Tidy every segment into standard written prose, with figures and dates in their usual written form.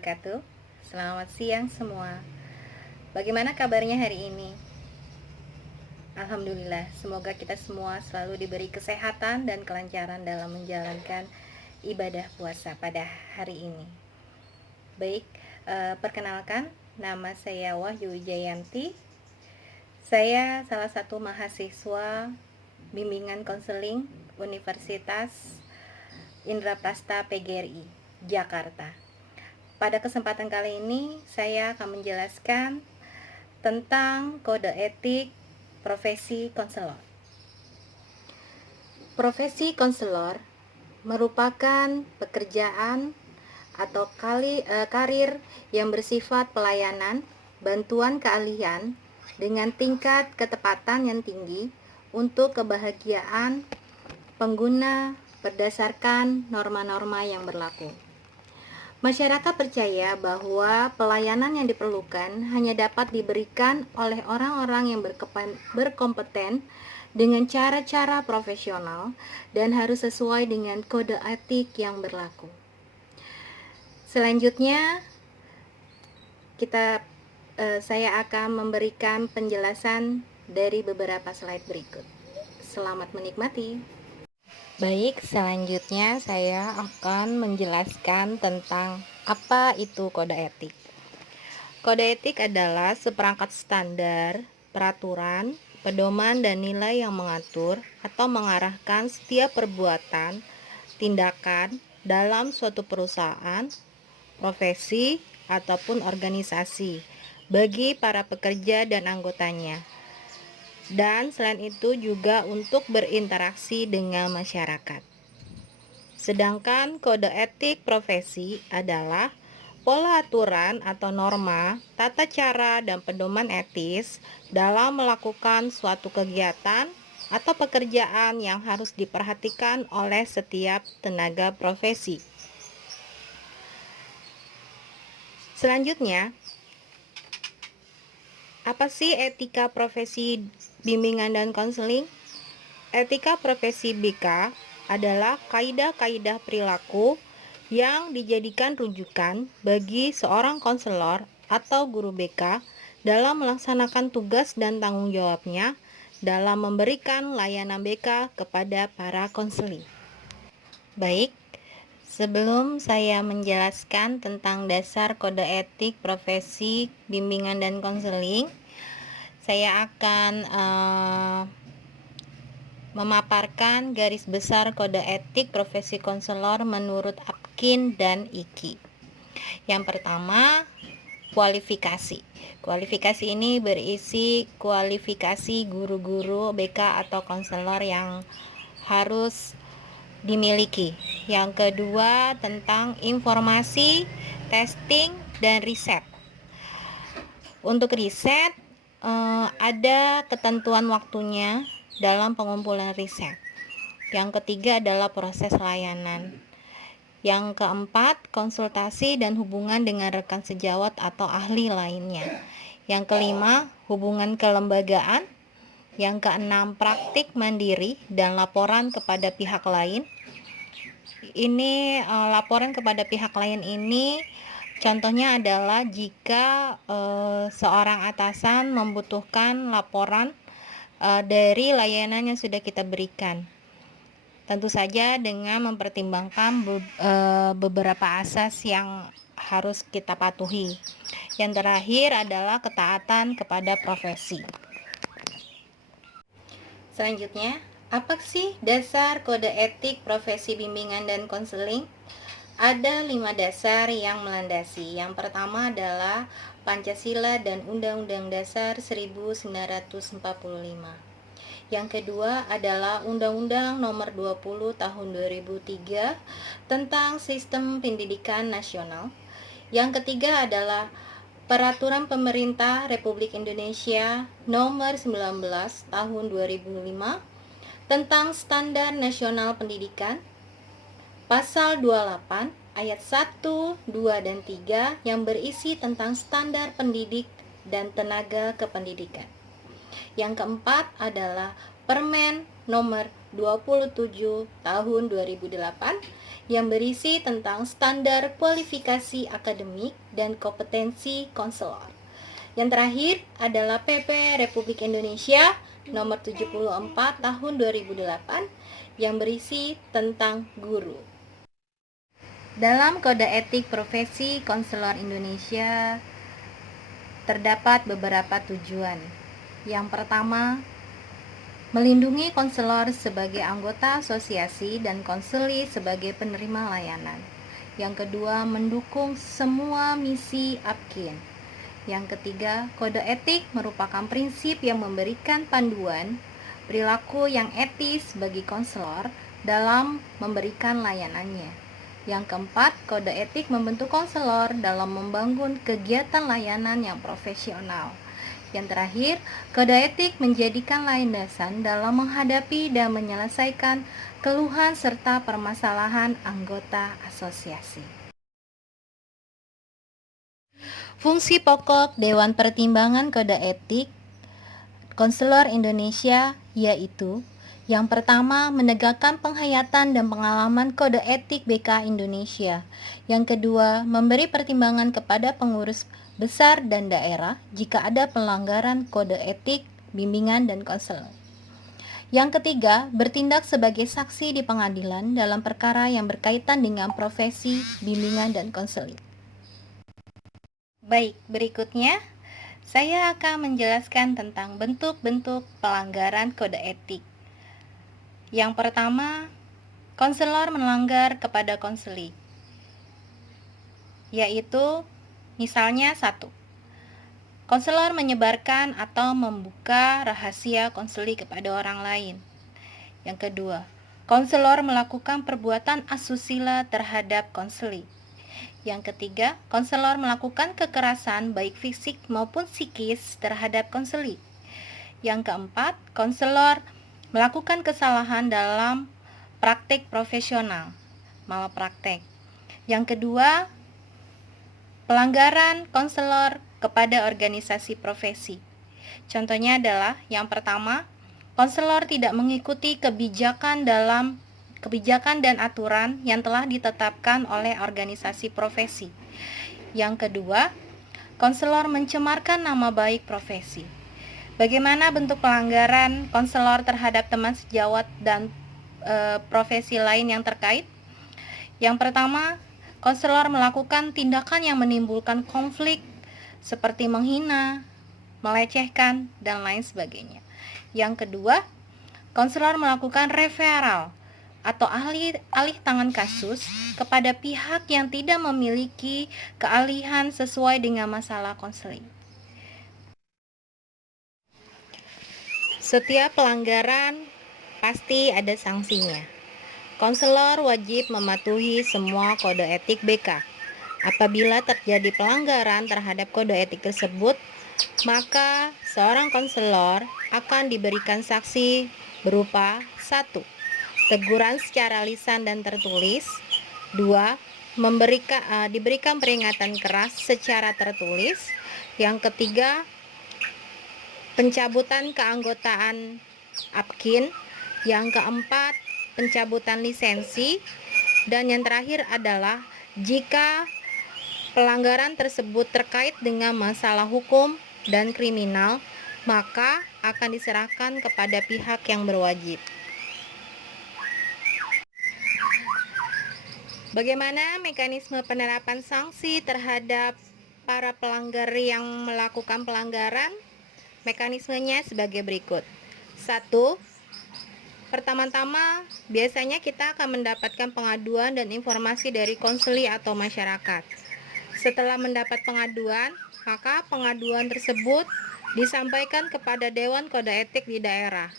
wabarakatuh. Selamat siang semua. Bagaimana kabarnya hari ini? Alhamdulillah, semoga kita semua selalu diberi kesehatan dan kelancaran dalam menjalankan ibadah puasa pada hari ini. Baik, perkenalkan, nama saya Wahyu Wijayanti. Saya salah satu mahasiswa bimbingan konseling Universitas Indraprasta PGRI, Jakarta. Pada kesempatan kali ini, saya akan menjelaskan tentang kode etik profesi konselor. Profesi konselor merupakan pekerjaan atau karir yang bersifat pelayanan, bantuan keahlian dengan tingkat ketepatan yang tinggi untuk kebahagiaan pengguna berdasarkan norma-norma yang berlaku. Masyarakat percaya bahwa pelayanan yang diperlukan hanya dapat diberikan oleh orang-orang yang berkompeten dengan cara-cara profesional dan harus sesuai dengan kode etik yang berlaku. Selanjutnya, saya akan memberikan penjelasan dari beberapa slide berikut. Selamat menikmati. Baik, selanjutnya saya akan menjelaskan tentang apa itu kode etik. Kode etik adalah seperangkat standar, peraturan, pedoman, dan nilai yang mengatur atau mengarahkan setiap perbuatan, tindakan dalam suatu perusahaan, profesi, ataupun organisasi bagi para pekerja dan anggotanya. Dan selain itu juga untuk berinteraksi dengan masyarakat. Sedangkan kode etik profesi adalah pola aturan atau norma, tata cara dan pedoman etis dalam melakukan suatu kegiatan atau pekerjaan yang harus diperhatikan oleh setiap tenaga profesi. Selanjutnya, apa sih etika profesi bimbingan dan konseling? Etika profesi BK adalah kaidah-kaidah perilaku yang dijadikan rujukan bagi seorang konselor atau guru BK dalam melaksanakan tugas dan tanggung jawabnya dalam memberikan layanan BK kepada para konseling. Baik, sebelum saya menjelaskan tentang dasar kode etik profesi bimbingan dan konseling, saya akan memaparkan garis besar kode etik profesi konselor menurut Apkin dan Iki. Yang pertama, kualifikasi. Kualifikasi ini berisi kualifikasi guru-guru BK atau konselor yang harus dimiliki. Yang kedua, tentang informasi, testing, dan riset. Untuk riset, ada ketentuan waktunya dalam pengumpulan riset. Yang ketiga adalah proses layanan. Yang keempat, konsultasi dan hubungan dengan rekan sejawat atau ahli lainnya. Yang kelima, hubungan kelembagaan. Yang keenam, praktik mandiri dan laporan kepada pihak lain. Laporan kepada pihak lain ini contohnya adalah jika seorang atasan membutuhkan laporan dari layanan yang sudah kita berikan. Tentu saja dengan mempertimbangkan beberapa asas yang harus kita patuhi. Yang terakhir adalah ketaatan kepada profesi. Selanjutnya, apa sih dasar kode etik profesi bimbingan dan konseling? Ada 5 dasar yang melandasi. Yang pertama adalah Pancasila dan Undang-Undang Dasar 1945. Yang kedua adalah Undang-Undang Nomor 20 Tahun 2003 tentang Sistem Pendidikan Nasional. Yang ketiga adalah Peraturan Pemerintah Republik Indonesia Nomor 19 Tahun 2005 tentang Standar Nasional Pendidikan. Pasal 28 ayat 1, 2, dan 3 yang berisi tentang standar pendidik dan tenaga kependidikan. Yang keempat adalah Permen nomor 27 tahun 2008 yang berisi tentang standar kualifikasi akademik dan kompetensi konselor. Yang terakhir adalah PP Republik Indonesia nomor 74 tahun 2008 yang berisi tentang guru. Dalam Kode Etik Profesi Konselor Indonesia terdapat beberapa tujuan. Yang pertama, melindungi konselor sebagai anggota asosiasi dan konseli sebagai penerima layanan. Yang kedua, mendukung semua misi APKIN. Yang ketiga, kode etik merupakan prinsip yang memberikan panduan perilaku yang etis bagi konselor dalam memberikan layanannya. Yang keempat, kode etik membentuk konselor dalam membangun kegiatan layanan yang profesional. Yang terakhir, kode etik menjadikan landasan dalam menghadapi dan menyelesaikan keluhan serta permasalahan anggota asosiasi. Fungsi pokok Dewan Pertimbangan Kode Etik Konselor Indonesia yaitu: yang pertama, menegakkan penghayatan dan pengalaman Kode Etik BK Indonesia. Yang kedua, memberi pertimbangan kepada pengurus besar dan daerah jika ada pelanggaran kode etik, bimbingan, dan konseling. Yang ketiga, bertindak sebagai saksi di pengadilan dalam perkara yang berkaitan dengan profesi, bimbingan, dan konseling. Baik, berikutnya saya akan menjelaskan tentang bentuk-bentuk pelanggaran kode etik. Yang pertama, konselor melanggar kepada konseli, yaitu misalnya 1. Konselor menyebarkan atau membuka rahasia konseli kepada orang lain. Yang kedua, konselor melakukan perbuatan asusila terhadap konseli. Yang ketiga, konselor melakukan kekerasan baik fisik maupun psikis terhadap konseli. Yang keempat, konselor melakukan kesalahan dalam praktik profesional, malpraktek. Yang kedua, pelanggaran konselor kepada organisasi profesi. Contohnya adalah yang pertama, konselor tidak mengikuti kebijakan dan aturan yang telah ditetapkan oleh organisasi profesi. Yang kedua, konselor mencemarkan nama baik profesi. Bagaimana bentuk pelanggaran konselor terhadap teman sejawat dan profesi lain yang terkait? Yang pertama, konselor melakukan tindakan yang menimbulkan konflik seperti menghina, melecehkan, dan lain sebagainya. Yang kedua, konselor melakukan referral atau alih tangan kasus kepada pihak yang tidak memiliki keahlian sesuai dengan masalah konseling. Setiap pelanggaran pasti ada sanksinya. Konselor wajib mematuhi semua kode etik BK. Apabila terjadi pelanggaran terhadap kode etik tersebut, maka seorang konselor akan diberikan sanksi berupa 1. Teguran secara lisan dan tertulis. 2. Diberikan peringatan keras secara tertulis. Yang ketiga, pencabutan keanggotaan APKIN. Yang keempat, pencabutan lisensi. Dan yang terakhir adalah jika pelanggaran tersebut terkait dengan masalah hukum dan kriminal, maka akan diserahkan kepada pihak yang berwajib. Bagaimana mekanisme penerapan sanksi terhadap para pelanggar yang melakukan pelanggaran? Mekanismenya sebagai berikut. 1. Pertama-tama, biasanya kita akan mendapatkan pengaduan dan informasi dari konseli atau masyarakat. Setelah mendapat pengaduan, maka pengaduan tersebut disampaikan kepada Dewan Kode Etik di daerah.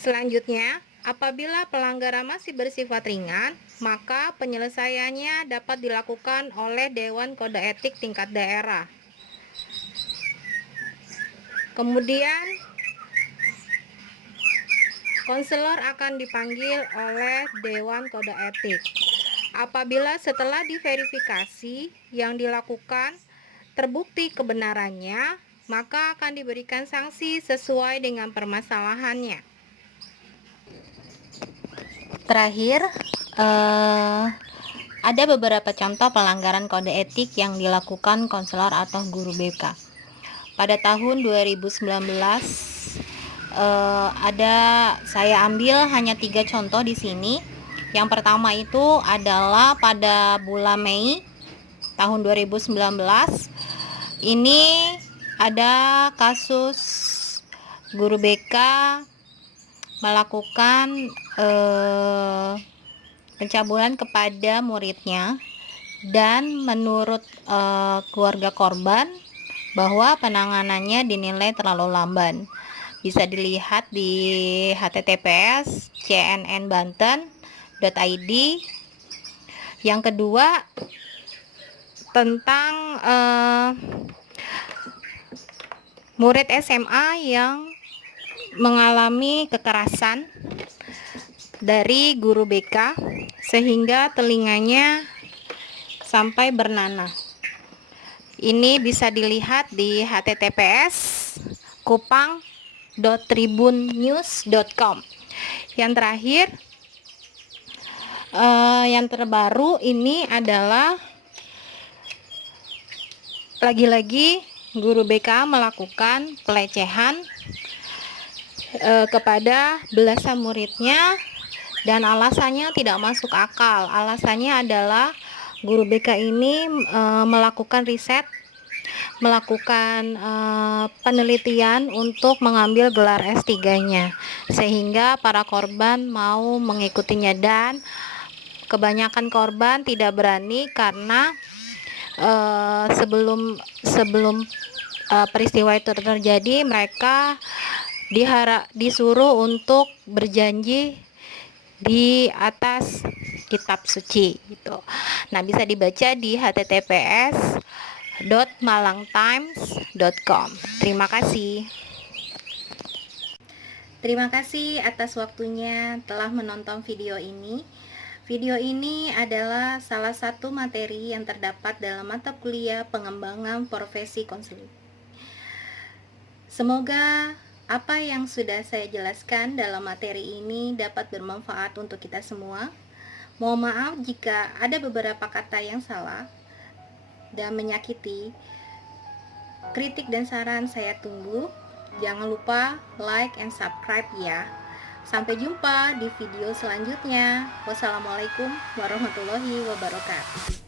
Selanjutnya, apabila pelanggaran masih bersifat ringan, maka penyelesaiannya dapat dilakukan oleh Dewan Kode Etik tingkat daerah. Kemudian, konselor akan dipanggil oleh Dewan Kode Etik. Apabila setelah diverifikasi yang dilakukan terbukti kebenarannya, maka akan diberikan sanksi sesuai dengan permasalahannya. Terakhir, ada beberapa contoh pelanggaran kode etik yang dilakukan konselor atau guru BK. Pada tahun 2019, saya ambil hanya 3 contoh di sini. Yang pertama itu adalah pada bulan Mei tahun 2019. Ini ada kasus guru BK melakukan pencabulan kepada muridnya, dan menurut keluarga korban bahwa penanganannya dinilai terlalu lamban. Bisa dilihat di https cnnbanten.id. Yang kedua, tentang murid SMA yang mengalami kekerasan dari guru BK sehingga telinganya sampai bernanah. Ini bisa dilihat di https kupang.tribunnews.com. Yang terakhir, yang terbaru ini adalah lagi-lagi guru BK melakukan pelecehan kepada belasan muridnya, dan alasannya tidak masuk akal. Alasannya adalah guru BK ini melakukan riset, melakukan penelitian untuk mengambil gelar S3-nya, sehingga para korban mau mengikutinya, dan kebanyakan korban tidak berani karena sebelum peristiwa itu terjadi, mereka disuruh untuk berjanji di atas kitab suci gitu. Nah, bisa dibaca di https://malangtimes.com. Terima kasih. Terima kasih atas waktunya telah menonton video ini. Video ini adalah salah satu materi yang terdapat dalam mata kuliah pengembangan profesi konseling. Semoga apa yang sudah saya jelaskan dalam materi ini dapat bermanfaat untuk kita semua. Mohon maaf jika ada beberapa kata yang salah dan menyakiti. Kritik dan saran saya tunggu. Jangan lupa like and subscribe ya. Sampai jumpa di video selanjutnya. Wassalamualaikum warahmatullahi wabarakatuh.